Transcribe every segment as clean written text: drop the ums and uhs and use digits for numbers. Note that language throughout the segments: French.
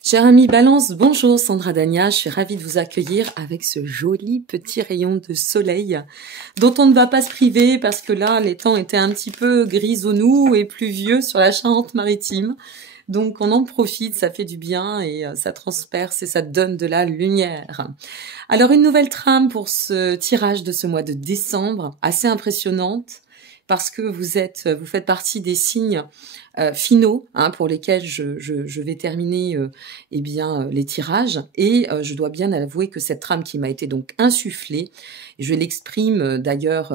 Cher ami Balance, bonjour Sandra Dania, je suis ravie de vous accueillir avec ce joli petit rayon de soleil dont on ne va pas se priver parce que là les temps étaient un petit peu grisonnous et pluvieux sur la Charente-Maritime. Donc on en profite, ça fait du bien et ça transperce et ça donne de la lumière. Alors une nouvelle trame pour ce tirage de ce mois de décembre, assez impressionnante parce que vous faites partie des signes finaux pour lesquels je vais terminer les tirages. Et je dois bien avouer que cette trame qui m'a été donc insufflée, je l'exprime d'ailleurs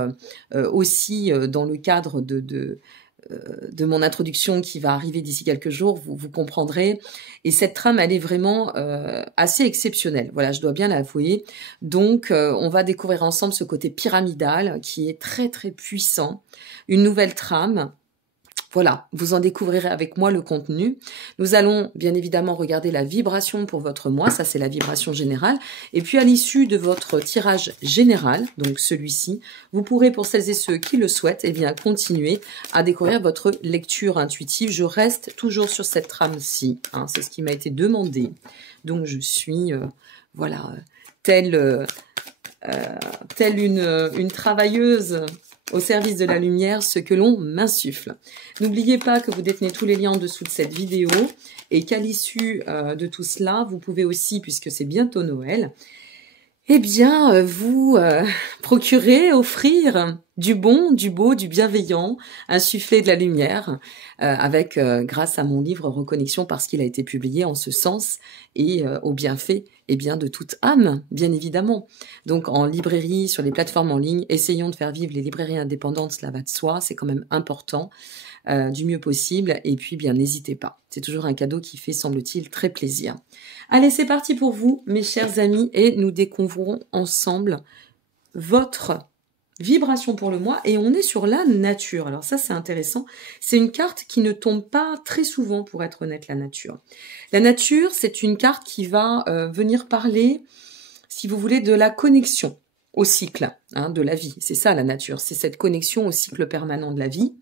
aussi dans le cadre de mon introduction qui va arriver d'ici quelques jours, vous comprendrez. Et cette trame, elle est vraiment assez exceptionnelle. Voilà, je dois bien l'avouer. Donc, on va découvrir ensemble ce côté pyramidal qui est très, très puissant. Une nouvelle trame. Voilà, vous en découvrirez avec moi le contenu. Nous allons bien évidemment regarder la vibration pour votre mois, ça c'est la vibration générale. Et puis à l'issue de votre tirage général, donc celui-ci, vous pourrez pour celles et ceux qui le souhaitent, eh bien continuer à découvrir votre lecture intuitive. Je reste toujours sur cette trame-ci, c'est ce qui m'a été demandé. Donc je suis, telle une travailleuse au service de la lumière, ce que l'on m'insuffle. N'oubliez pas que vous détenez tous les liens en dessous de cette vidéo et qu'à l'issue de tout cela, vous pouvez aussi, puisque c'est bientôt Noël, vous procurer, offrir du bon, du beau, du bienveillant, insuffler de la lumière, grâce à mon livre Reconnexion, parce qu'il a été publié en ce sens, et au bienfait de toute âme, bien évidemment. Donc en librairie, sur les plateformes en ligne, essayons de faire vivre les librairies indépendantes, cela va de soi, c'est quand même important, du mieux possible, et puis bien n'hésitez pas. C'est toujours un cadeau qui fait, semble-t-il, très plaisir. Allez, c'est parti pour vous, mes chers amis, et nous découvrons ensemble votre vibration pour le mois, et on est sur la nature. Alors ça, c'est intéressant. C'est une carte qui ne tombe pas très souvent, pour être honnête, la nature. La nature, c'est une carte qui va venir parler, si vous voulez, de la connexion au cycle de la vie. C'est ça, la nature. C'est cette connexion au cycle permanent de la vie.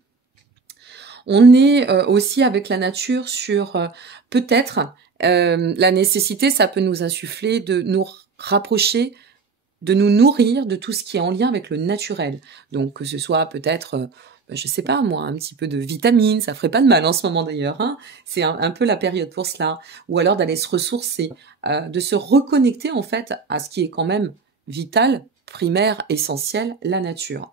On est aussi avec la nature sur peut-être la nécessité, ça peut nous insuffler de nous rapprocher, de nous nourrir de tout ce qui est en lien avec le naturel. Donc que ce soit peut-être, je sais pas moi, un petit peu de vitamines, ça ferait pas de mal en ce moment d'ailleurs. C'est un peu la période pour cela. Ou alors d'aller se ressourcer, de se reconnecter en fait à ce qui est quand même vital, primaire, essentiel, la nature.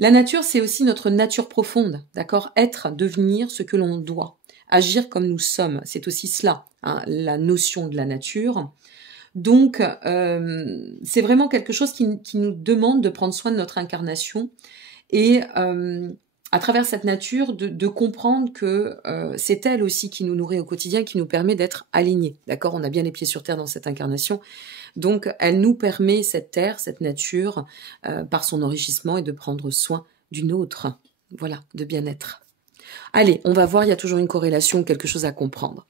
La nature, c'est aussi notre nature profonde, d'accord ? Être, devenir ce que l'on doit. Agir comme nous sommes, c'est aussi cela, la notion de la nature. Donc, c'est vraiment quelque chose qui nous demande de prendre soin de notre incarnation et à travers cette nature, de comprendre que c'est elle aussi qui nous nourrit au quotidien, qui nous permet d'être alignés, d'accord ? On a bien les pieds sur terre dans cette incarnation. Donc, elle nous permet, cette terre, cette nature, par son enrichissement et de prendre soin d'une autre, voilà, de bien-être. Allez, on va voir, il y a toujours une corrélation, quelque chose à comprendre.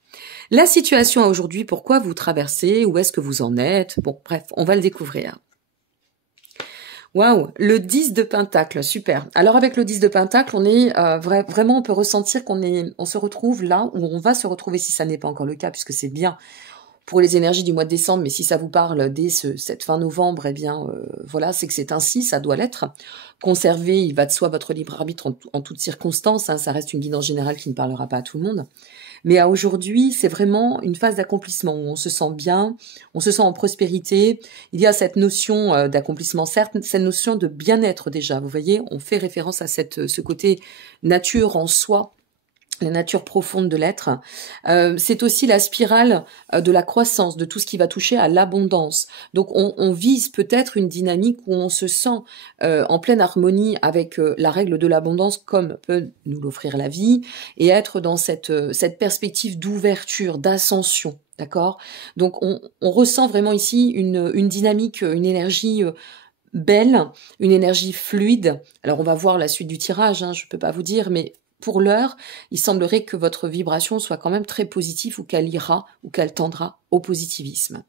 La situation à aujourd'hui, pourquoi vous traversez, où est-ce que vous en êtes ? Bon, bref, on va le découvrir. Waouh, le 10 de Pentacle, super. Alors avec le 10 de Pentacle, on est vraiment, on peut ressentir on se retrouve là où on va se retrouver si ça n'est pas encore le cas, puisque c'est bien pour les énergies du mois de décembre, mais si ça vous parle dès cette fin novembre, voilà, c'est que c'est ainsi, ça doit l'être. Conservez, il va de soi, votre libre arbitre en toutes circonstances, ça reste une guidance générale qui ne parlera pas à tout le monde. Mais à aujourd'hui, c'est vraiment une phase d'accomplissement où on se sent bien, on se sent en prospérité. Il y a cette notion d'accomplissement, certes, cette notion de bien-être déjà. Vous voyez, on fait référence à ce côté nature en soi, la nature profonde de l'être. C'est aussi la spirale de la croissance, de tout ce qui va toucher à l'abondance. Donc on vise peut-être une dynamique où on se sent en pleine harmonie avec la règle de l'abondance comme peut nous l'offrir la vie, et être dans cette perspective d'ouverture, d'ascension. D'accord ? Donc on ressent vraiment ici une dynamique, une énergie belle, une énergie fluide. Alors on va voir la suite du tirage, je peux pas vous dire, mais pour l'heure, il semblerait que votre vibration soit quand même très positive ou qu'elle ira ou qu'elle tendra au positivisme.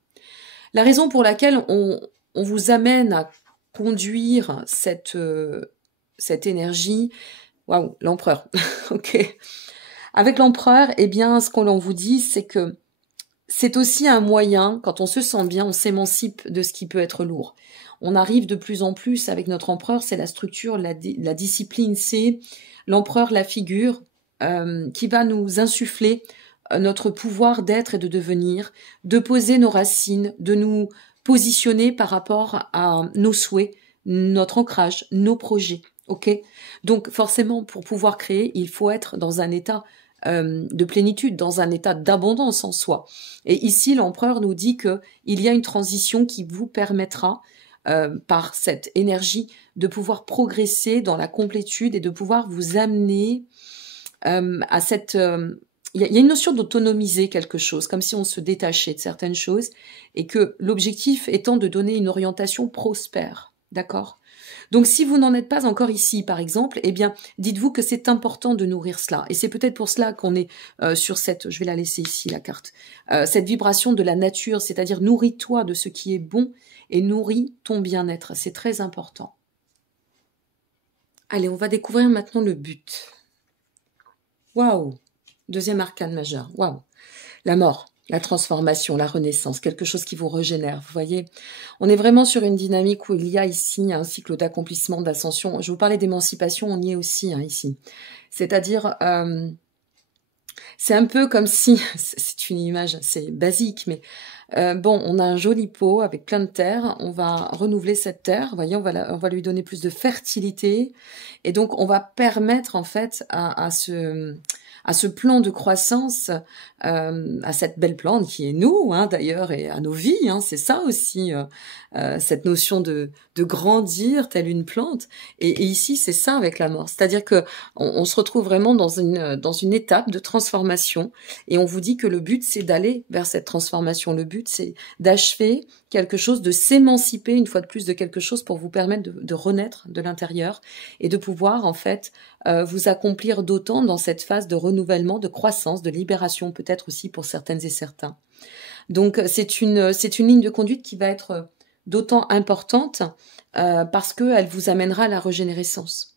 La raison pour laquelle on vous amène à conduire cette énergie, waouh, l'empereur, ok. Avec l'empereur, ce qu'on vous dit, c'est que c'est aussi un moyen, quand on se sent bien, on s'émancipe de ce qui peut être lourd. On arrive de plus en plus avec notre empereur, c'est la structure, la discipline, c'est l'empereur, la figure qui va nous insuffler notre pouvoir d'être et de devenir, de poser nos racines, de nous positionner par rapport à nos souhaits, notre ancrage, nos projets. Ok ? Donc forcément, pour pouvoir créer, il faut être dans un état de plénitude, dans un état d'abondance en soi. Et ici, l'empereur nous dit que il y a une transition qui vous permettra, par cette énergie, de pouvoir progresser dans la complétude et de pouvoir vous amener à cette... il y a une notion d'autonomiser quelque chose, comme si on se détachait de certaines choses, et que l'objectif étant de donner une orientation prospère. D'accord ? Donc, si vous n'en êtes pas encore ici, par exemple, eh bien, dites-vous que c'est important de nourrir cela. Et c'est peut-être pour cela qu'on est sur cette, je vais la laisser ici, la carte, cette vibration de la nature, c'est-à-dire nourris-toi de ce qui est bon et nourris ton bien-être. C'est très important. Allez, on va découvrir maintenant le but. Waouh! Deuxième arcane majeur. Waouh! La mort. La transformation, la renaissance, quelque chose qui vous régénère, vous voyez. On est vraiment sur une dynamique où il y a ici un cycle d'accomplissement, d'ascension. Je vous parlais d'émancipation, on y est aussi ici. C'est-à-dire, c'est un peu comme si, c'est une image, c'est basique, mais bon, on a un joli pot avec plein de terre, on va renouveler cette terre, vous voyez, on va lui donner plus de fertilité, et donc on va permettre en fait à ce plan de croissance, à cette belle plante qui est nous, hein, d'ailleurs, et à nos vies, hein, c'est ça aussi, cette notion de grandir telle une plante. Et ici, c'est ça avec la mort, c'est-à-dire que on se retrouve vraiment dans une étape de transformation, et on vous dit que le but, c'est d'aller vers cette transformation. Le but, c'est d'achever quelque chose, de s'émanciper une fois de plus de quelque chose pour vous permettre de renaître de l'intérieur et de pouvoir en fait vous accomplir d'autant dans cette phase de renouvellement, de croissance, de libération peut-être aussi pour certaines et certains. Donc c'est une ligne de conduite qui va être d'autant importante parce qu'elle vous amènera à la régénérescence.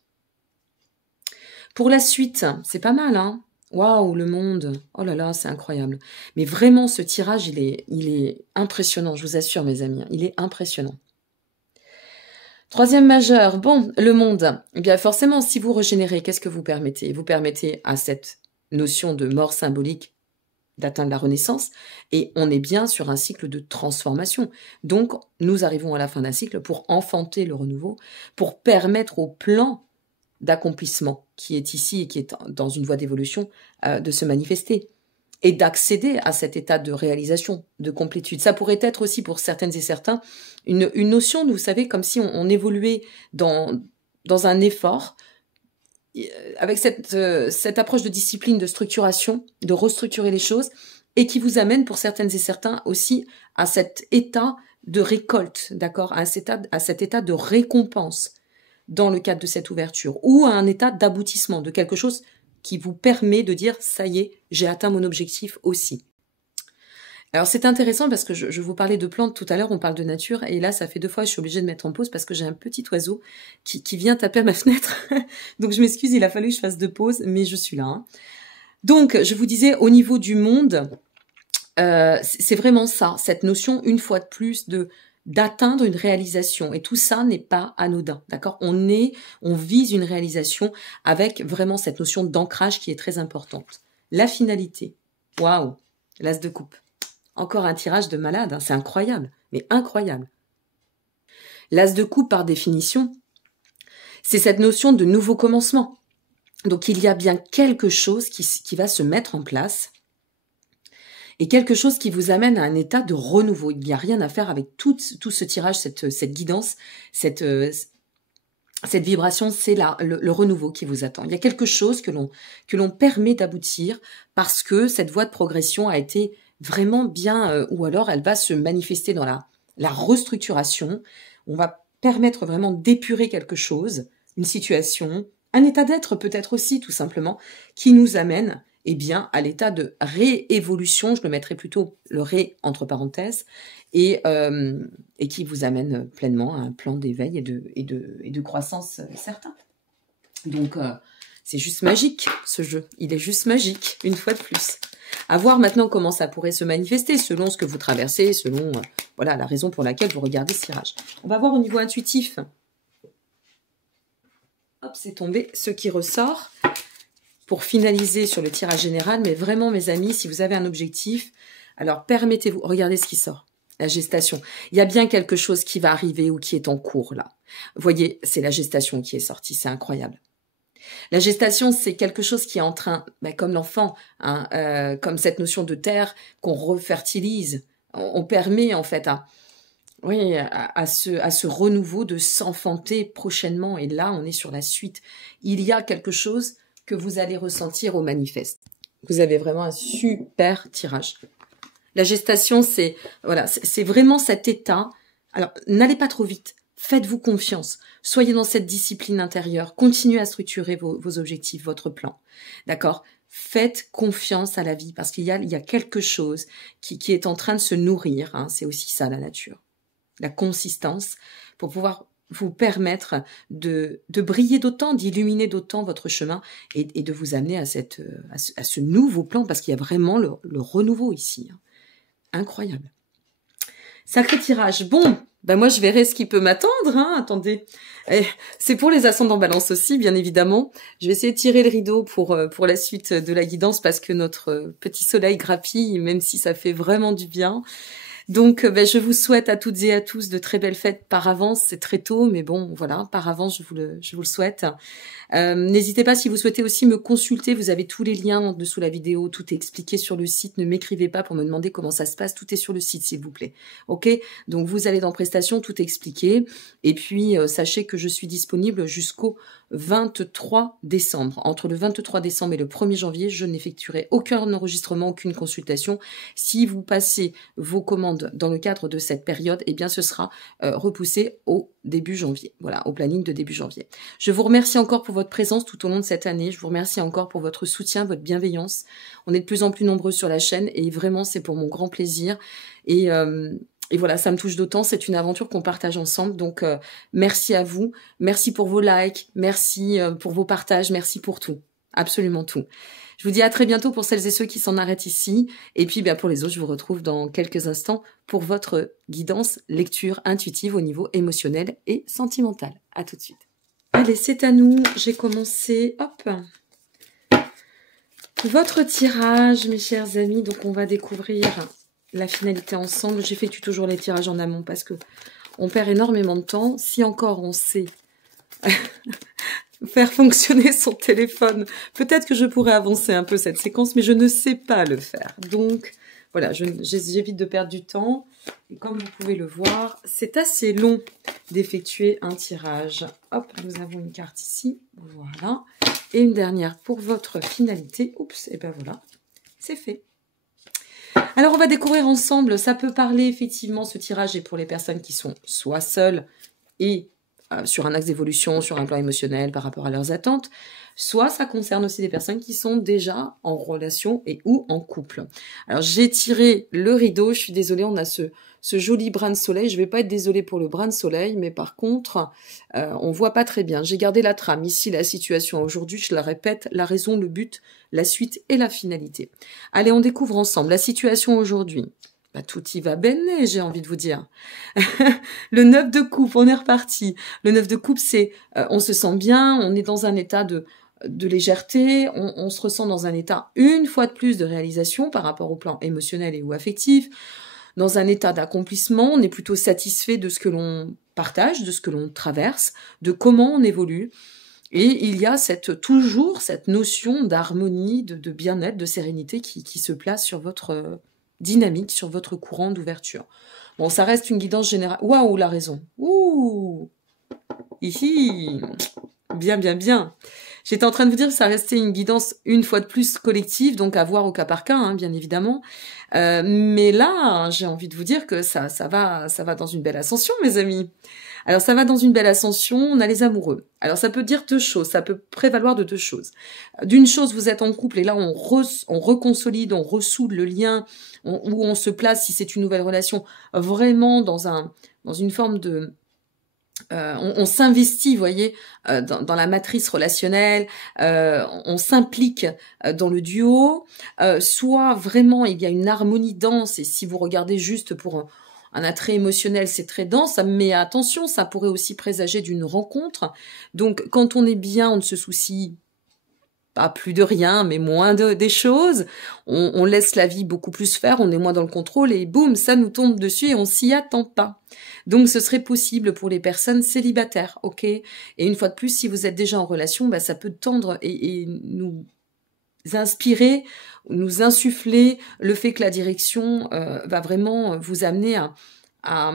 Pour la suite, c'est pas mal, hein. Waouh, le monde. Oh là là, c'est incroyable. Mais vraiment, ce tirage, il est impressionnant, je vous assure, mes amis. Il est impressionnant. Troisième majeur, bon, le monde. Eh bien, forcément, si vous régénérez, qu'est-ce que vous permettez? Vous permettez à cette notion de mort symbolique d'atteindre la renaissance, et on est bien sur un cycle de transformation. Donc, nous arrivons à la fin d'un cycle pour enfanter le renouveau, pour permettre au plan d'accomplissement qui est ici et qui est dans une voie d'évolution de se manifester et d'accéder à cet état de réalisation, de complétude. Ça pourrait être aussi pour certaines et certains une notion, vous savez, comme si on évoluait dans un effort avec cette approche de discipline, de structuration, de restructurer les choses, et qui vous amène pour certaines et certains aussi à cet état de récolte, d'accord, à cet état de récompense dans le cadre de cette ouverture, ou à un état d'aboutissement, de quelque chose qui vous permet de dire « ça y est, j'ai atteint mon objectif aussi ». Alors c'est intéressant parce que je vous parlais de plantes tout à l'heure, on parle de nature, et là ça fait 2 fois que je suis obligée de mettre en pause parce que j'ai un petit oiseau qui vient taper à ma fenêtre. Donc je m'excuse, il a fallu que je fasse 2 pauses, mais je suis là. Hein. Donc je vous disais, au niveau du monde, c'est vraiment ça, cette notion une fois de plus d'atteindre une réalisation, et tout ça n'est pas anodin, d'accord ? On vise une réalisation avec vraiment cette notion d'ancrage qui est très importante. La finalité, waouh, l'as de coupe. Encore un tirage de malade, hein, c'est incroyable, mais incroyable. L'as de coupe, par définition, c'est cette notion de nouveau commencement. Donc il y a bien quelque chose qui va se mettre en place, et quelque chose qui vous amène à un état de renouveau. Il n'y a rien à faire avec tout ce tirage, cette guidance, cette vibration, c'est le renouveau qui vous attend. Il y a quelque chose que l'on permet d'aboutir parce que cette voie de progression a été vraiment bien, ou alors elle va se manifester dans la restructuration. On va permettre vraiment d'épurer quelque chose, une situation, un état d'être peut-être aussi tout simplement, qui nous amène à l'état de réévolution, je le mettrai plutôt le ré entre parenthèses, et qui vous amène pleinement à un plan d'éveil et de croissance certain. Donc c'est juste magique ce jeu, il est juste magique, une fois de plus. À voir maintenant comment ça pourrait se manifester, selon ce que vous traversez, selon voilà la raison pour laquelle vous regardez ce tirage. On va voir au niveau intuitif. Hop, c'est tombé. Ce qui ressort, pour finaliser sur le tirage général, mais vraiment, mes amis, si vous avez un objectif, alors permettez-vous, regardez ce qui sort. La gestation. Il y a bien quelque chose qui va arriver ou qui est en cours, là. Vous voyez, c'est la gestation qui est sortie, c'est incroyable. La gestation, c'est quelque chose qui est en train, comme l'enfant, hein, comme cette notion de terre qu'on refertilise. On permet, en fait, à ce renouveau de s'enfanter prochainement. Et là, on est sur la suite. Il y a quelque chose que vous allez ressentir au manifeste. Vous avez vraiment un super tirage. La gestation, c'est voilà, c'est vraiment cet état. Alors, n'allez pas trop vite. Faites-vous confiance. Soyez dans cette discipline intérieure. Continuez à structurer vos objectifs, votre plan. D'accord? Faites confiance à la vie parce qu'il y a quelque chose qui est en train de se nourrir. Hein. C'est aussi ça, la nature. La consistance pour pouvoir vous permettre de briller d'autant, d'illuminer d'autant votre chemin et de vous amener à ce nouveau plan parce qu'il y a vraiment le renouveau ici. Hein. Incroyable. Sacré tirage. Bon, moi je verrai ce qui peut m'attendre. Hein. Attendez, c'est pour les ascendants Balance aussi, bien évidemment. Je vais essayer de tirer le rideau pour la suite de la guidance parce que notre petit soleil grappille, même si ça fait vraiment du bien. Donc, je vous souhaite à toutes et à tous de très belles fêtes par avance. C'est très tôt, mais bon, voilà, par avance, je vous le souhaite. N'hésitez pas si vous souhaitez aussi me consulter. Vous avez tous les liens en dessous de la vidéo. Tout est expliqué sur le site. Ne m'écrivez pas pour me demander comment ça se passe. Tout est sur le site, s'il vous plaît. Ok? Donc, vous allez dans prestations, tout est expliqué. Et puis, sachez que je suis disponible jusqu'au 23 décembre. Entre le 23 décembre et le 1er janvier, je n'effectuerai aucun enregistrement, aucune consultation. Si vous passez vos commandes dans le cadre de cette période, eh bien ce sera repoussé au début janvier. Voilà, au planning de début janvier. Je vous remercie encore pour votre présence tout au long de cette année. Je vous remercie encore pour votre soutien, votre bienveillance. On est de plus en plus nombreux sur la chaîne et vraiment c'est pour mon grand plaisir. Et voilà, ça me touche d'autant. C'est une aventure qu'on partage ensemble. Donc, merci à vous. Merci pour vos likes. Merci pour vos partages. Merci pour tout. Absolument tout. Je vous dis à très bientôt pour celles et ceux qui s'en arrêtent ici. Et puis, pour les autres, je vous retrouve dans quelques instants pour votre guidance, lecture intuitive au niveau émotionnel et sentimental. À tout de suite. Allez, c'est à nous. J'ai commencé. Hop. Votre tirage, mes chers amis. Donc, on va découvrir la finalité ensemble. J'effectue toujours les tirages en amont parce que on perd énormément de temps. Si encore on sait faire fonctionner son téléphone, peut-être que je pourrais avancer un peu cette séquence, mais je ne sais pas le faire. Donc, voilà, j'évite de perdre du temps. Et comme vous pouvez le voir, c'est assez long d'effectuer un tirage. Hop, nous avons une carte ici. Voilà. Et une dernière pour votre finalité. Oups, et voilà, c'est fait. Alors, on va découvrir ensemble, ça peut parler effectivement, ce tirage est pour les personnes qui sont soit seules et sur un axe d'évolution, sur un plan émotionnel par rapport à leurs attentes, soit ça concerne aussi des personnes qui sont déjà en relation et ou en couple. Alors, j'ai tiré le rideau, je suis désolée, on a ce joli brin de soleil, je vais pas être désolée pour le brin de soleil, mais par contre, on voit pas très bien. J'ai gardé la trame, ici la situation aujourd'hui, je la répète, la raison, le but, la suite et la finalité. Allez, on découvre ensemble la situation aujourd'hui. Tout y va bene, j'ai envie de vous dire. Le 9 de coupe, on est reparti. Le 9 de coupe, c'est on se sent bien, on est dans un état de légèreté, on se ressent dans un état, une fois de plus, de réalisation par rapport au plan émotionnel et ou affectif, dans un état d'accomplissement, on est plutôt satisfait de ce que l'on partage, de ce que l'on traverse, de comment on évolue. Et il y a toujours cette notion d'harmonie, de bien-être, de sérénité qui se place sur votre dynamique, sur votre courant d'ouverture. Bon, ça reste une guidance générale. Waouh, la raison. Ouh, ici, bien, bien, bien. J'étais en train de vous dire que ça restait une guidance une fois de plus collective, donc à voir au cas par cas, hein, bien évidemment. Mais là, j'ai envie de vous dire que ça va dans une belle ascension, mes amis. Alors, ça va dans une belle ascension, on a les amoureux. Alors, ça peut dire deux choses, ça peut prévaloir de deux choses. D'une chose, vous êtes en couple et là, on reconsolide, on ressoude le lien, où on se place, si c'est une nouvelle relation, vraiment dans une forme on s'investit, vous voyez, dans la matrice relationnelle, on s'implique dans le duo, soit vraiment il y a une harmonie dense, et si vous regardez juste pour un attrait émotionnel, c'est très dense, mais attention, ça pourrait aussi présager d'une rencontre. Donc quand on est bien, on ne se soucie pas plus de rien, mais moins des choses. On laisse la vie beaucoup plus faire, on est moins dans le contrôle et boum, ça nous tombe dessus et on s'y attend pas. Donc ce serait possible pour les personnes célibataires, ok? Et une fois de plus, si vous êtes déjà en relation, bah, ça peut tendre et nous inspirer, nous insuffler le fait que la direction va vraiment vous amener à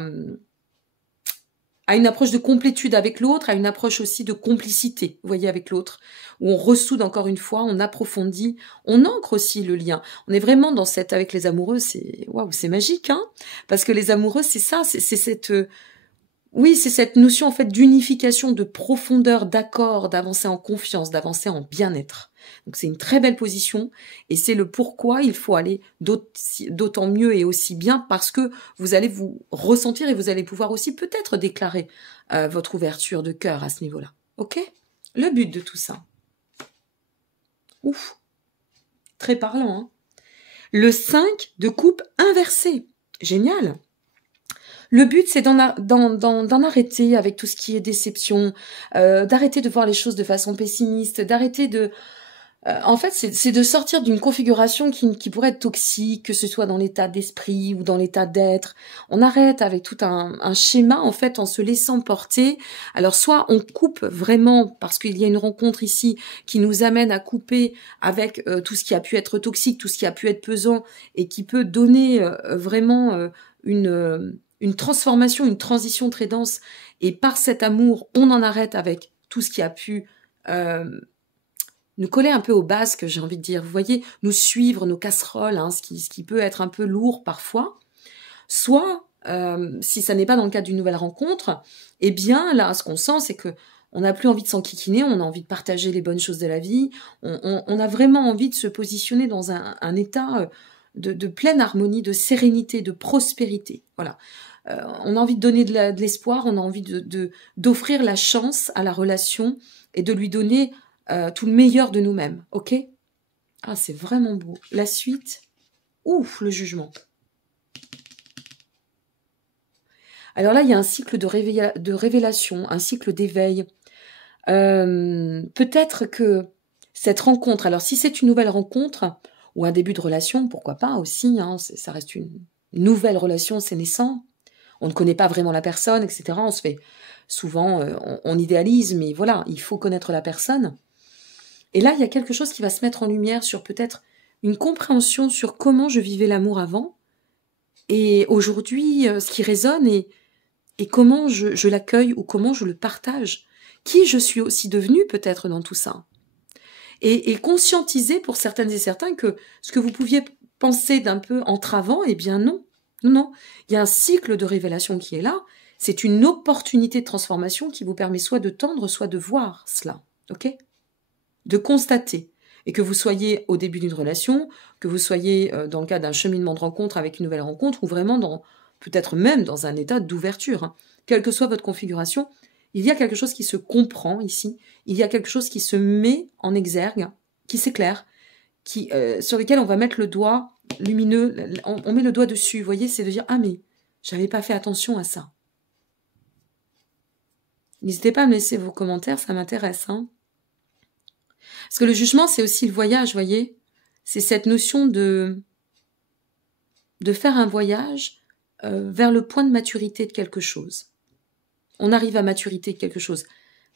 une approche de complétude avec l'autre, à une approche aussi de complicité, vous voyez, avec l'autre, où on ressoude encore une fois, on approfondit, on ancre aussi le lien. On est vraiment dans cette, avec les amoureux, c'est, waouh, c'est magique, hein, parce que les amoureux, c'est ça, c'est cette, oui, c'est cette notion, en fait, d'unification, de profondeur, d'accord, d'avancer en confiance, d'avancer en bien-être. Donc c'est une très belle position, et c'est le pourquoi il faut aller d'autant mieux et aussi bien, parce que vous allez vous ressentir et vous allez pouvoir aussi peut-être déclarer votre ouverture de cœur à ce niveau-là. Ok? Le but de tout ça. Ouf, très parlant, hein. Le 5 de coupe inversé. Génial. Le but, c'est d'en arrêter avec tout ce qui est déception, d'arrêter de voir les choses de façon pessimiste, d'arrêter de... en fait, c'est de sortir d'une configuration qui pourrait être toxique, que ce soit dans l'état d'esprit ou dans l'état d'être. On arrête avec tout un schéma, en fait, en se laissant porter. Alors, soit on coupe vraiment, parce qu'il y a une rencontre ici qui nous amène à couper avec tout ce qui a pu être toxique, tout ce qui a pu être pesant, et qui peut donner vraiment une transformation, une transition très dense. Et par cet amour, on en arrête avec tout ce qui a pu... nous coller un peu aux bases, que j'ai envie de dire, vous voyez, nous suivre nos casseroles, hein, ce qui peut être un peu lourd parfois, soit, si ça n'est pas dans le cadre d'une nouvelle rencontre, eh bien là, ce qu'on sent, c'est que on n'a plus envie de s'enquiquiner, on a envie de partager les bonnes choses de la vie, on a vraiment envie de se positionner dans un état de pleine harmonie, de sérénité, de prospérité, voilà. On a envie de donner de l'espoir, on a envie d'offrir la chance à la relation et de lui donner tout le meilleur de nous-mêmes, ok? Ah, c'est vraiment beau. La suite, ouf, le jugement. Alors là, il y a un cycle de révélation, un cycle d'éveil. Peut-être que cette rencontre, alors si c'est une nouvelle rencontre, ou un début de relation, pourquoi pas aussi, hein, ça reste une nouvelle relation, c'est naissant. On ne connaît pas vraiment la personne, etc. On se fait souvent, on idéalise, mais voilà, il faut connaître la personne. Et là, il y a quelque chose qui va se mettre en lumière sur peut-être une compréhension sur comment je vivais l'amour avant, et aujourd'hui, ce qui résonne, et comment je l'accueille ou comment je le partage, qui je suis aussi devenue peut-être dans tout ça. Et conscientiser pour certaines et certains que ce que vous pouviez penser d'un peu entravant, eh bien non. Non. Il y a un cycle de révélation qui est là, c'est une opportunité de transformation qui vous permet soit de tendre, soit de voir cela, ok ? De constater, et que vous soyez au début d'une relation, que vous soyez dans le cadre d'un cheminement de rencontre avec une nouvelle rencontre, ou vraiment peut-être même dans un état d'ouverture, hein. Quelle que soit votre configuration, il y a quelque chose qui se comprend ici, il y a quelque chose qui se met en exergue, qui s'éclaire, sur lequel on va mettre le doigt lumineux, on met le doigt dessus, vous voyez, c'est de dire « Ah mais, j'avais pas fait attention à ça ». N'hésitez pas à me laisser vos commentaires, ça m'intéresse, hein. Parce que le jugement, c'est aussi le voyage, voyez. C'est cette notion de faire un voyage vers le point de maturité de quelque chose. On arrive à maturité de quelque chose.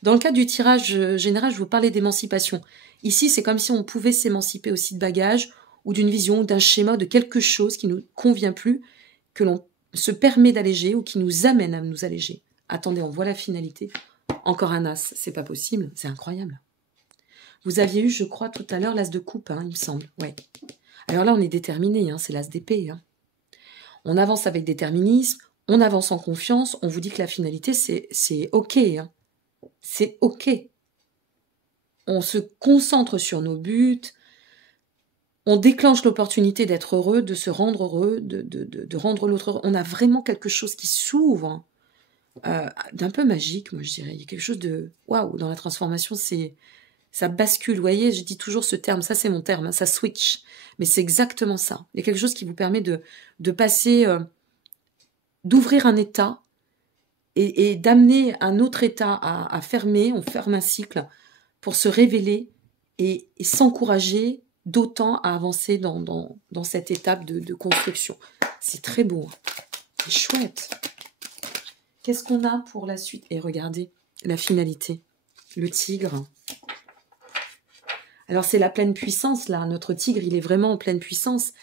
Dans le cadre du tirage général, je vous parlais d'émancipation. Ici, c'est comme si on pouvait s'émanciper aussi de bagages ou d'une vision, d'un schéma, de quelque chose qui ne nous convient plus, que l'on se permet d'alléger ou qui nous amène à nous alléger. Attendez, on voit la finalité. Encore un as, c'est pas possible, c'est incroyable. Vous aviez eu, je crois, tout à l'heure, l'as de coupe, hein, il me semble. Ouais. Alors là, on est déterminé, hein, c'est l'as d'épée. Hein. On avance avec déterminisme, on avance en confiance, on vous dit que la finalité, c'est OK. Hein. C'est OK. On se concentre sur nos buts, on déclenche l'opportunité d'être heureux, de se rendre heureux, de rendre l'autre heureux. On a vraiment quelque chose qui s'ouvre. d'un peu magique, moi je dirais. Il y a quelque chose de waouh dans la transformation, ça bascule. Vous voyez, je dis toujours ce terme, ça c'est mon terme, hein, ça switch. Mais c'est exactement ça. Il y a quelque chose qui vous permet de passer, d'ouvrir un état et d'amener un autre état à fermer. On ferme un cycle pour se révéler et s'encourager d'autant à avancer dans cette étape de construction. C'est très beau. Hein. C'est chouette. Qu'est-ce qu'on a pour la suite? Et regardez, la finalité. Le tigre. Alors, c'est la pleine puissance, là. Notre tigre, il est vraiment en pleine puissance.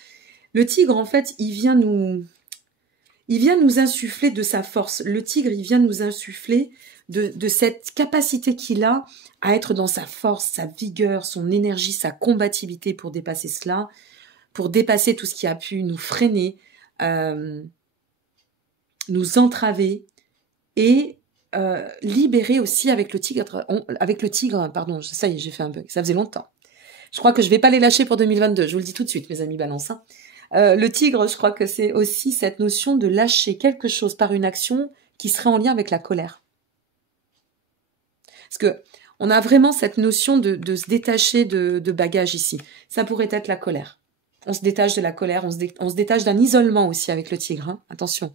Le tigre, en fait, il vient nous insuffler de sa force. Le tigre, il vient nous insuffler de cette capacité qu'il a à être dans sa force, sa vigueur, son énergie, sa combativité pour dépasser cela, pour dépasser tout ce qui a pu nous freiner, nous entraver et libérer aussi avec le tigre, pardon, ça y est, j'ai fait un bug, ça faisait longtemps. Je crois que je vais pas les lâcher pour 2022, je vous le dis tout de suite, mes amis balance. Hein. Le tigre, je crois que c'est aussi cette notion de lâcher quelque chose par une action qui serait en lien avec la colère. Parce que on a vraiment cette notion de se détacher de bagages ici. Ça pourrait être la colère. On se détache de la colère, on se détache d'un isolement aussi avec le tigre. Hein. Attention.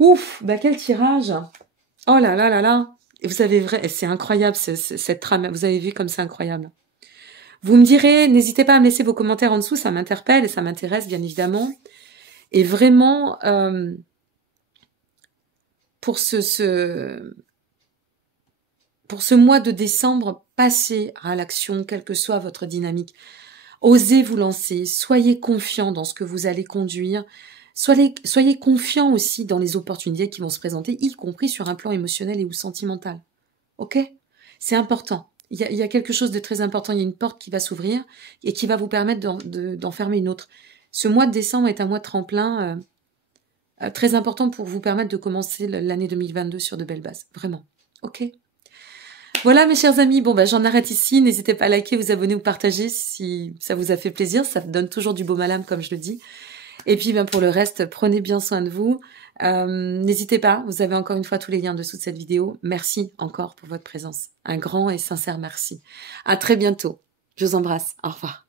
Ouf, bah quel tirage. Oh là là là là. Et vous avez c'est incroyable cette trame. Vous avez vu comme c'est incroyable. Vous me direz, n'hésitez pas à me laisser vos commentaires en dessous, ça m'interpelle et ça m'intéresse bien évidemment. Et vraiment, pour ce mois de décembre, passez à l'action, quelle que soit votre dynamique. Osez vous lancer, soyez confiants dans ce que vous allez conduire, soyez confiants aussi dans les opportunités qui vont se présenter, y compris sur un plan émotionnel et ou sentimental. Ok? C'est important. Il y a quelque chose de très important, il y a une porte qui va s'ouvrir et qui va vous permettre d'en fermer une autre. Ce mois de décembre est un mois de tremplin très important pour vous permettre de commencer l'année 2022 sur de belles bases. Vraiment. Ok? Voilà mes chers amis, bon j'en arrête ici, n'hésitez pas à liker, vous abonner ou partager si ça vous a fait plaisir, ça donne toujours du baume à l'âme comme je le dis. Et puis pour le reste, prenez bien soin de vous. N'hésitez pas, vous avez encore une fois tous les liens en dessous de cette vidéo. Merci encore pour votre présence. Un grand et sincère merci. À très bientôt. Je vous embrasse. Au revoir.